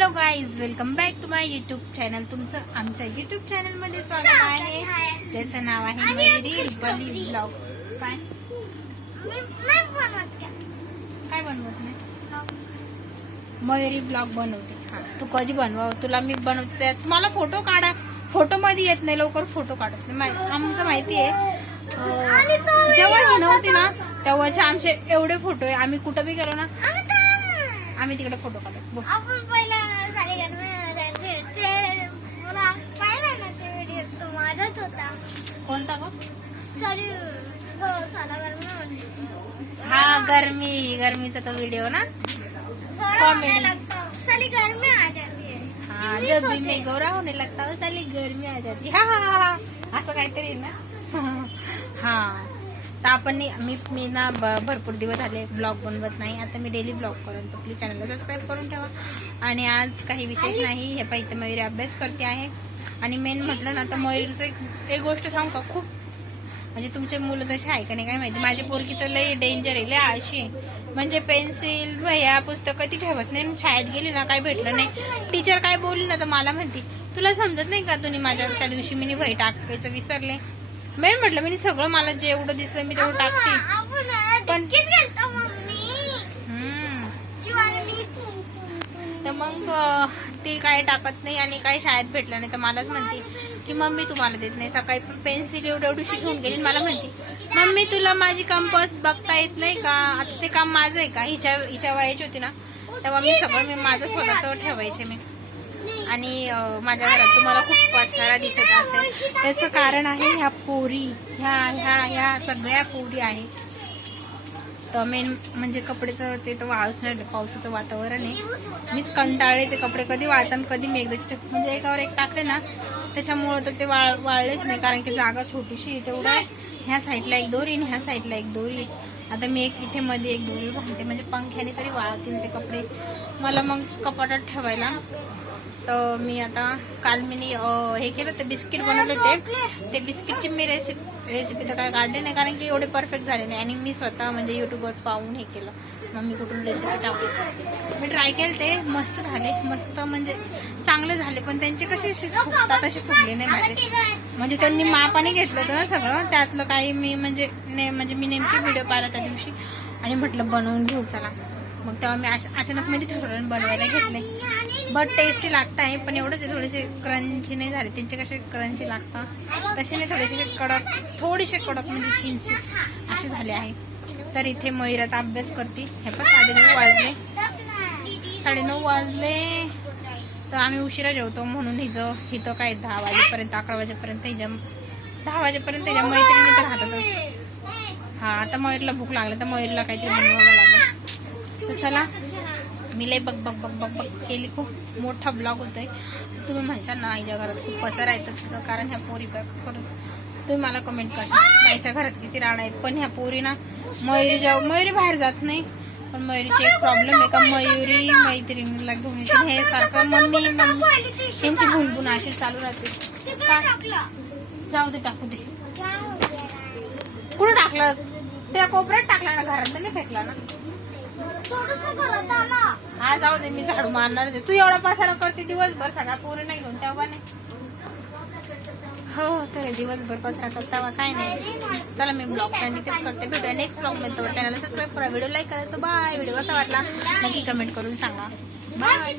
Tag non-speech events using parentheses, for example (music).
Hello guys welcome back to my YouTube channel. तुमचं आमच्या YouTube चॅनलमध्ये स्वागत आहे. ज्याचं नाव आहे मयुरी ब्लॉग्स. काय? काय बनवत नाही? मयुरी ब्लॉग बनवते. हा तू कधी बनव? तुला मी बनवते. मला फोटो काढा. फोटो मध्ये येत नाही लवकर फोटो काढत नाही. आमचं माहिती आहे. जेव्हा ही नव्हती ना तेव्हाचे आमचे एवढे फोटो आहे. आम्ही कुठं बी गेलो ना आम्ही तिकडे फोटो काढतो बघ. आपण पहिला साडेगार ते मला पाहिलं ना ते व्हिडिओ तो माझाच होता कोणता गं सॉरी सालागर हा गरमी गरमीचा तो व्हिडिओ ना. साली गर्मी आ जाती है हाँ जब भी मैं गोरा होने लगता हूँ साली गर्मी आ जाती हा हा हा हा. असं काहीतरी ना? (laughs) हा. तर आपण मी मी ना भरपूर दिवस झाले ब्लॉग बनवत नाही. आता मी डेली ब्लॉग करून तर प्लीज चॅनलला सबस्क्राईब करून ठेवा. आणि आज काही विशेष नाही. हे पाहिजे मयुरी अभ्यास करते आहे. आणि मेन म्हटलं ना तर मयुरीचं एक एक गोष्ट सांगू का? खूप म्हणजे तुमचे मुलं तसे आहे का नाही काय माहिती. माझी पोरगी तर लई डेंजर आहे लय आळशी म्हणजे पेन्सिल वह्या पुस्तकं ती ठेवत नाही. शाळेत गेली ना काय भेटलं नाही. टीचर काय बोलली ना तर मला म्हणते तुला समजत नाही का तुम्ही माझ्या त्या दिवशी मी वही टाकायचं विसरले? मेन म्हटलं मी सगळं मला जेवढं दिसलं मी तेवढं टाकते. पण- तर मग ती काय टाकत नाही आणि काय शाळेत भेटलं नाही. तर मलाच म्हणते की मम्मी तुम्हाला देत नाही. सकाळी पण पेन्सिल एवढं एवढीशी घेऊन गेली. मला म्हणते मम्मी तुला माझी कंपस बघता येत नाही का? आता ते काम माझं आहे का? हिच्या हिच्या वयाची होती ना? तेव्हा मी सगळं मी माझं स्वतःच ठेवायचे मी. आणि माझ्या घरात तुम्हाला खूप पसारा दिसत असेल. त्याचं कारण आहे ह्या पोरी ह्या ह्या ह्या सगळ्या पोरी आहेत. तर मेन म्हणजे कपडे तर ते तर वाळूच नाही पावसाचं वातावरण आहे. मीच कंटाळले ते कपडे कधी वाळतात आणि कधी मी एकदाची म्हणजे एकावर एक टाकले ना त्याच्यामुळं तर ते वाळ वाळलेच नाही कारण की जागा छोटीशी तेवढं ह्या साईडला एक दोरी आणि ह्या साईडला एक दोरी आता मी एक इथे मध्ये एक दोरी बांधते म्हणजे पंख्याने तरी वाळतील ते कपडे. मला मग कपाटात ठेवायला तर मी आता काल मी हे केलं होतं बिस्किट बनवले होते. ते बिस्किटची मी रेसिपी रेसिपी तर काय काढली नाही कारण की एवढे परफेक्ट झाले नाही. आणि मी स्वतः म्हणजे युट्यूबवर पाहून हे केलं. मग मी कुठून रेसिपी टाकली? मी ट्राय केलं ते मस्त झाले. मस्त म्हणजे चांगले झाले. पण त्यांचे कसे असे फुगतात असे फुगले नाही माझे. म्हणजे त्यांनी मापाने घेतलं होतं ना सगळं. त्यातलं काही मी म्हणजे ने म्हणजे मी नेमकी व्हिडिओ पाहिला त्या दिवशी. आणि म्हटलं बनवून घेऊ चला. मग तेव्हा मी अचानक मध्ये ठरवलं बनवायला घेतले बट टेस्टी लागत आहे पण एवढंच थोडेसे क्रंची नाही झाले. त्यांचे कसे क्रंची लागतात तसे नाही थोडेसे कडक थोडेसे कडक म्हणजे किंचित असे झाले आहे तर इथे मयुरात अभ्यास करते. हे पण साडेनऊ वाजले. साडेनऊ वाजले. तर आम्ही उशिरा जेवतो म्हणून हिजं हिथं काय दहा वाजेपर्यंत अकरा वाजेपर्यंत हिच्या दहा वाजेपर्यंत हिच्या मैत्रिणी तर राहतातच हा आता मयूरला भूक लागली तर मयूरला काहीतरी बनवावं लागेल. तर चला. मी लय बग बग बग बग बग केली. खूप मोठा ब्लॉग होतोय. तर तुम्ही म्हणशाल ना आईच्या घरात खूप पसरायचं आहे. तर त्याचं कारण ह्या पोरी बघ खरंच तुम्ही मला कमेंट करशाल आईच्या घरात किती राड आहे. पण ह्या पोरी ना मयुरी जाऊ मयुरी बाहेर जात नाही. पण मयुरीची एक प्रॉब्लेम आहे का? मयुरी मैत्रिणीला घेऊन येते. हे सारखं मम्मी मम्मी त्यांची भुणभुण अशी चालू राहते. जाऊ दे टाकू दे. कुठं टाकलं? त्या कोपऱ्यात टाकला ना घरात नाही फेकला ना. हा जाऊ दे मी झाडू मारणार तू एवढा पसारा करते दिवसभर सगळा पोरी नाही घेऊन तेव्हा नाही. हो तर दिवसभर पसरा करता काय नाही. चला मी ब्लॉग तेच करते. भेटूया नेक्स्ट ब्लॉगमध्ये. चॅनलला सबस्क्राईब करा व्हिडिओ लाईक करायचं बाय व्हिडिओ कसा वाटला? नक्की कमेंट करून सांगा. बाय